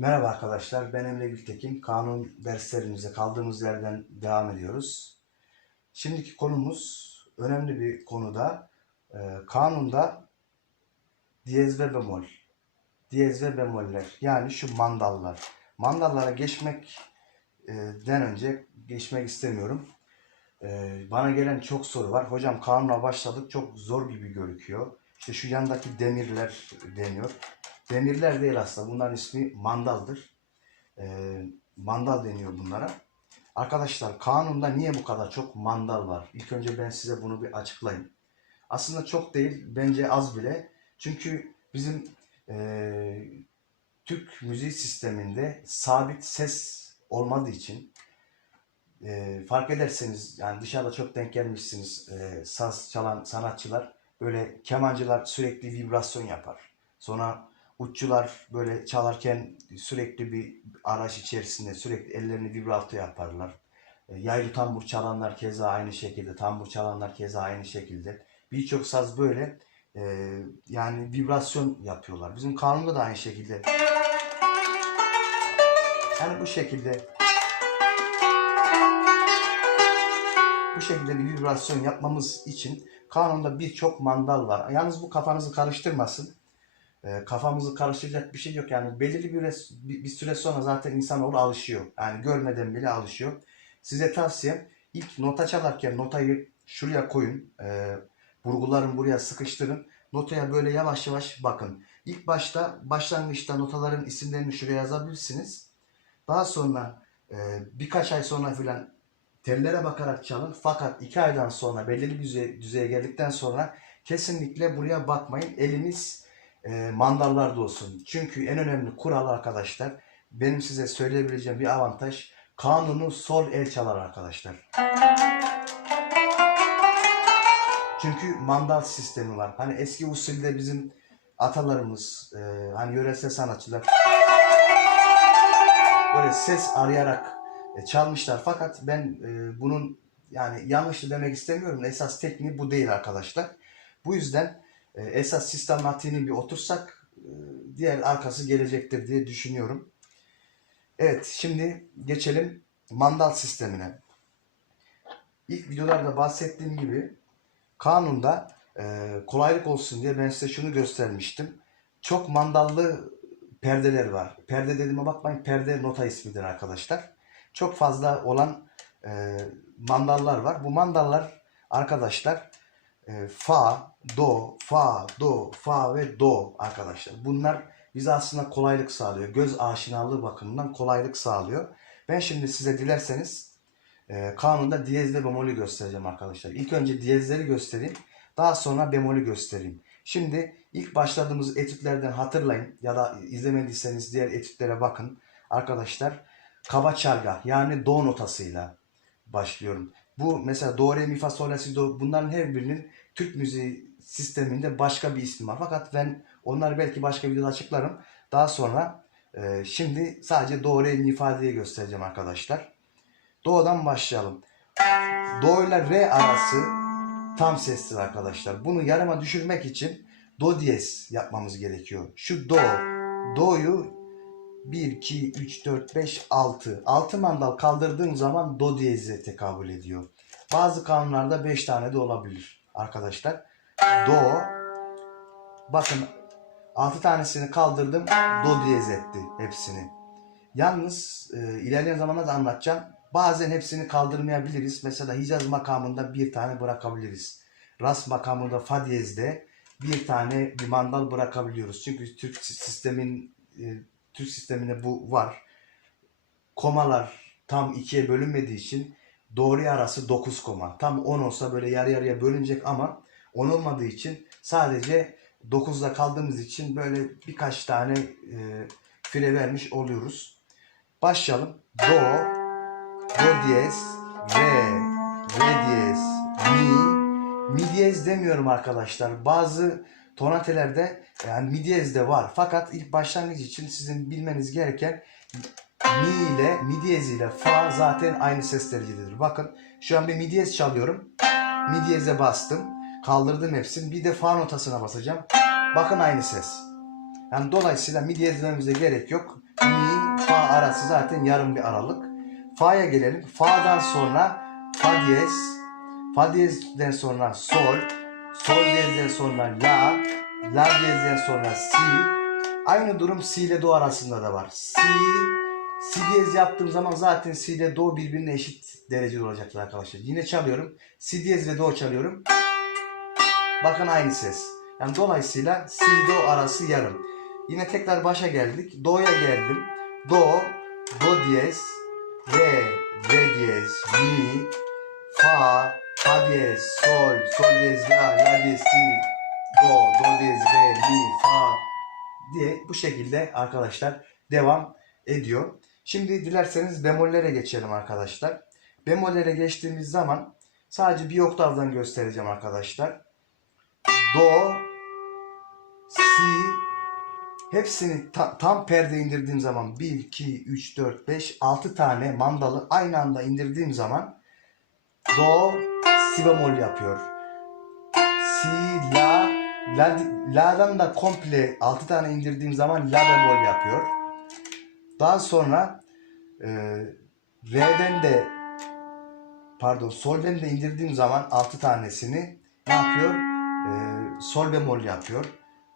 Merhaba arkadaşlar, ben Emre Gültekin. Kanun derslerimize kaldığımız yerden devam ediyoruz. Şimdiki konumuz önemli bir konuda. Ee, kanunda diyez ve bemol, diyez ve bemoller yani şu mandallar. Mandallara geçmekten önce geçmek istemiyorum. Ee, bana gelen çok soru var. Hocam kanuna başladık çok zor gibi gözüküyor. İşte şu yandaki demirler deniyor. Demirler değil aslında. Bunların ismi mandaldır. Ee, mandal deniyor bunlara. Arkadaşlar kanunda niye bu kadar çok mandal var? İlk önce ben size bunu bir açıklayayım. Aslında çok değil, bence az bile. Çünkü bizim eee, Türk müziği sisteminde sabit ses olmadığı için eee, fark ederseniz yani dışarıda çok denk gelmişsiniz eee, saz çalan sanatçılar böyle kemancılar sürekli vibrasyon yapar. Sonra uççular böyle çalarken sürekli bir araç içerisinde sürekli ellerini vibrato yaparlar. E, Yaylı tambur çalanlar keza aynı şekilde, tambur çalanlar keza aynı şekilde. Birçok saz böyle e, yani vibrasyon yapıyorlar. Bizim kanunda da aynı şekilde. Yani bu şekilde bu şekilde bir vibrasyon yapmamız için kanunda birçok mandal var. Yalnız bu kafanızı karıştırmasın. E, kafamızı karıştıracak bir şey yok. Yani belirli bir, res- bir, bir süre sonra zaten insanoğlu alışıyor. Yani görmeden bile alışıyor. Size tavsiyem ilk nota çalarken notayı şuraya koyun. E, vurguların buraya sıkıştırın. Notaya böyle yavaş yavaş bakın. İlk başta başlangıçta notaların isimlerini şuraya yazabilirsiniz. Daha sonra e, birkaç ay sonra filan tellere bakarak çalın. Fakat iki aydan sonra belirli bir düzey, düzeye geldikten sonra kesinlikle buraya bakmayın. Eliniz e, mandallarda olsun. Çünkü en önemli kural arkadaşlar benim size söyleyebileceğim bir avantaj kanunu sol el çalar arkadaşlar. Çünkü mandal sistemi var. Hani eski usulde bizim atalarımız, e, hani yöresel sanatçılar böyle ses arayarak e, çalmışlar. Fakat ben e, bunun yani yanlış demek istemiyorum. Esas tekniği bu değil arkadaşlar. Bu yüzden e, esas sistematiğini bir otursak e, diğer arkası gelecektir diye düşünüyorum. Evet şimdi geçelim mandal sistemine. İlk videolarda bahsettiğim gibi kanunda e, kolaylık olsun diye ben size şunu göstermiştim. Çok mandallı perdeler var. Perde dediğime bakmayın perde nota ismidir arkadaşlar. Çok fazla olan e, mandallar var. Bu mandallar arkadaşlar e, fa, do, fa, do, fa ve do arkadaşlar. Bunlar bize aslında kolaylık sağlıyor. Göz aşinalığı bakımından kolaylık sağlıyor. Ben şimdi size dilerseniz e, kanunda diyez ve bemolü göstereceğim arkadaşlar. İlk önce diyezleri göstereyim. Daha sonra bemolü göstereyim. Şimdi ilk başladığımız etütlerden hatırlayın ya da izlemediyseniz diğer etütlere bakın. Arkadaşlar kaba çarga yani do notasıyla başlıyorum. Bu mesela do, re, mi, fa, sol, la, si, do bunların her birinin Türk müziği sisteminde başka bir ismi var. Fakat ben onları belki başka videoda açıklarım. Daha sonra e, şimdi sadece do, re, mi, fa diye göstereceğim arkadaşlar. Do'dan başlayalım. Do ile re arası tam sestir arkadaşlar. Bunu yarıma düşürmek için do diyez yapmamız gerekiyor. Şu do, do'yu 1, 2, 3, 4, 5, 6. 6 mandal kaldırdığım zaman do diyeze tekabül ediyor. Bazı kanunlarda 5 tane de olabilir arkadaşlar. Do, bakın 6 tanesini kaldırdım, do diyez etti hepsini. Yalnız e, ilerleyen zamanda da anlatacağım. Bazen hepsini kaldırmayabiliriz. Mesela Hicaz makamında bir tane bırakabiliriz. Ras makamında fa diyezde bir tane bir mandal bırakabiliyoruz. Çünkü Türk sistemin e, Türk sisteminde bu var. Komalar tam ikiye bölünmediği için doğru arası 9 koma. Tam 10 olsa böyle yarı yarıya bölünecek ama 10 olmadığı için sadece 9'da kaldığımız için böyle birkaç tane e, fire vermiş oluyoruz. Başlayalım. Do, do diyez, re, re diyez, mi, mi diyez demiyorum arkadaşlar. Bazı tonatelerde yani mi diyez de var. Fakat ilk başlangıç için sizin bilmeniz gereken mi ile mi diyez ile fa zaten aynı ses derecededir. Bakın şu an bir mi diyez çalıyorum. Mi diyeze bastım. Kaldırdım hepsini. Bir de fa notasına basacağım. Bakın aynı ses. Yani dolayısıyla mi diyez dememize gerek yok. Mi, fa arası zaten yarım bir aralık. Fa'ya gelelim. Fa'dan sonra fa diyez. Fa diyezden sonra sol. Sol diyezden sonra la. La diyezden sonra si. Aynı durum si ile do arasında da var. Si, diyez yaptığım zaman zaten si ile do birbirine eşit derecede olacaktır arkadaşlar. Yine çalıyorum. Si diyez ve do çalıyorum. Bakın aynı ses. Yani dolayısıyla si do arası yarım. Yine tekrar başa geldik. Do'ya geldim. Do, do diyez, re, re diyez, mi, fa, fa diyez, sol, sol diyez, la, la diyez, si, do, do diyez, re, mi, fa diye bu şekilde arkadaşlar devam ediyor. Şimdi dilerseniz bemollere geçelim arkadaşlar. Bemollere geçtiğimiz zaman sadece bir oktavdan göstereceğim arkadaşlar. Do, si, hepsini ta- tam perde indirdiğim zaman 1, 2, 3, 4, 5, 6 tane mandalı aynı anda indirdiğim zaman do, si bemol yapıyor. Si, la, la, la'dan da komple 6 tane indirdiğim zaman la bemol yapıyor. Daha sonra e, re'den de pardon solden de indirdiğim zaman 6 tanesini ne yapıyor? E, sol bemol yapıyor.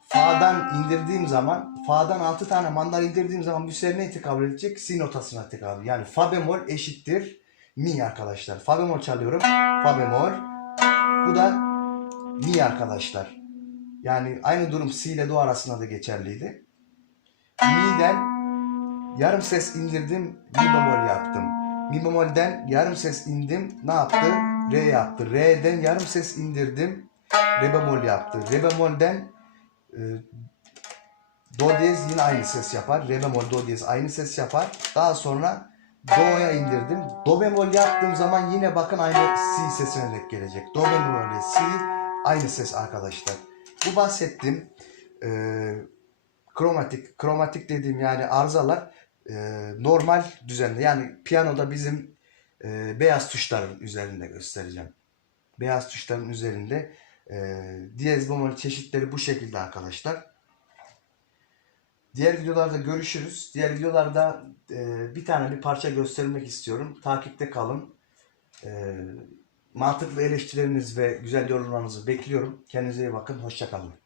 Fa'dan indirdiğim zaman, Fa'dan 6 tane mandal indirdiğim zaman bu sefer ne tekabül edecek? Si notasına tekabül. Yani Fa bemol eşittir Mi arkadaşlar. Fa bemol çalıyorum. Fa bemol. Bu da Mi arkadaşlar. Yani aynı durum Si ile Do arasında da geçerliydi. Mi'den yarım ses indirdim, Mi bemol yaptım. Mi bemolden yarım ses indim, ne yaptı? Re yaptı. Re'den yarım ses indirdim, Re bemol yaptı. Re bemolden e, Do diyez yine aynı ses yapar. Re bemol, do diyez aynı ses yapar. Daha sonra Do'ya indirdim. Do bemol yaptığım zaman yine bakın aynı Si sesine denk gelecek. Do bemol ile Si aynı ses arkadaşlar. Bu bahsettiğim e, kromatik, kromatik dediğim yani arızalar e, normal düzende. Yani piyanoda bizim e, beyaz tuşların üzerinde göstereceğim. Beyaz tuşların üzerinde e, diyez bemol çeşitleri bu şekilde arkadaşlar. Diğer videolarda görüşürüz. Diğer videolarda e, bir tane bir parça göstermek istiyorum. Takipte kalın. E, mantıklı eleştirileriniz ve güzel yorumlarınızı bekliyorum. Kendinize iyi bakın. Hoşçakalın.